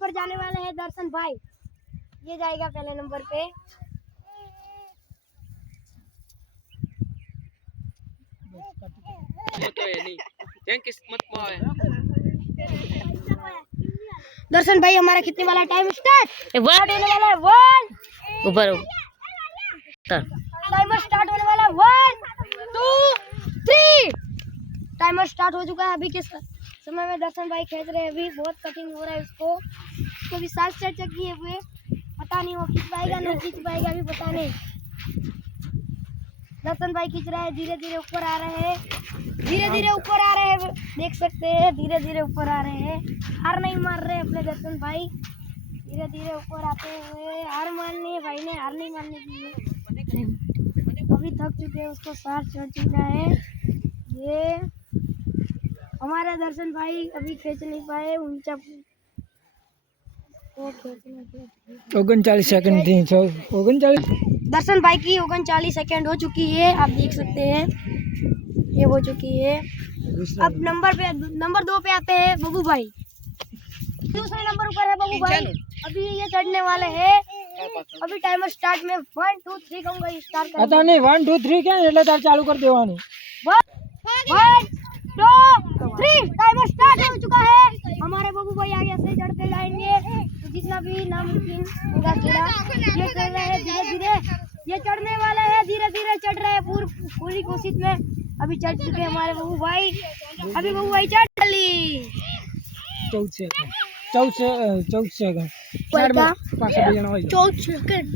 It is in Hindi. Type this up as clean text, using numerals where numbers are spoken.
पर जाने वाले हैं दर्शन भाई। ये जाएगा पहले नंबर पे। तो है नहीं जैन किस्मत में आए। दर्शन भाई हमारा कितने वाला टाइम स्टार्ट होने वाला है 1 ऊपर टाइमर स्टार्ट होने वाला है 1 2 3 टाइमर स्टार्ट हो चुका है। अभी के समय में दर्शन भाई खेल रहे हैं। अभी बहुत कठिन हो रहा है उसको भी सांस चढ़ किए हुए, पता नहीं वो खींच पाएगा नहीं खींच पाएगा अभी पता नहीं। दर्शन भाई खींच रहा है, धीरे धीरे ऊपर आ रहे हैं, धीरे धीरे ऊपर आ रहे हैं, देख सकते हैं धीरे धीरे ऊपर आ रहे हैं। हार नहीं मार रहे अपने दर्शन भाई, धीरे धीरे ऊपर आते हुए। हार माननी है भाई ने, हार नहीं मानने की है। अभी थक चुके हैं, उसको सांस चढ़ चुका है। ये हमारे दर्शन भाई अभी खींच नहीं पाए, ऊंचा 39 सेकंड थी। 39 दर्शन भाई की 39 सेकंड हो चुकी है, आप देख सकते हैं ये हो चुकी है। अब नंबर 2 पे आते हैं बबू भाई। दूसरे नंबर ऊपर है बबू भाई, अभी ये चढ़ने वाले हैं। अभी टाइमर स्टार्ट में 1 2 3 कहूंगा स्टार्ट कर। पता नहीं 1 2 3 क्या એટલે તાર ચાલુ कर દેવાનું। 1 2 3 टाइमर स्टार्ट हो चुका है। हमारे बबू भाई आगे से चढ़ते जाएंगे, तो जितना भी नामुमकिन होगा थोड़ा। ये चढ़ रहे हैं धीरे धीरे, ये चढ़ने वाले हैं, धीरे धीरे चढ़ रहे हैं पूरी कोशिश में। अभी चढ़ चुके हमारे बबू भाई, अभी बबू भाई चढ़ ली। 14 सेकंड 14 सेकंड 14 सेकंड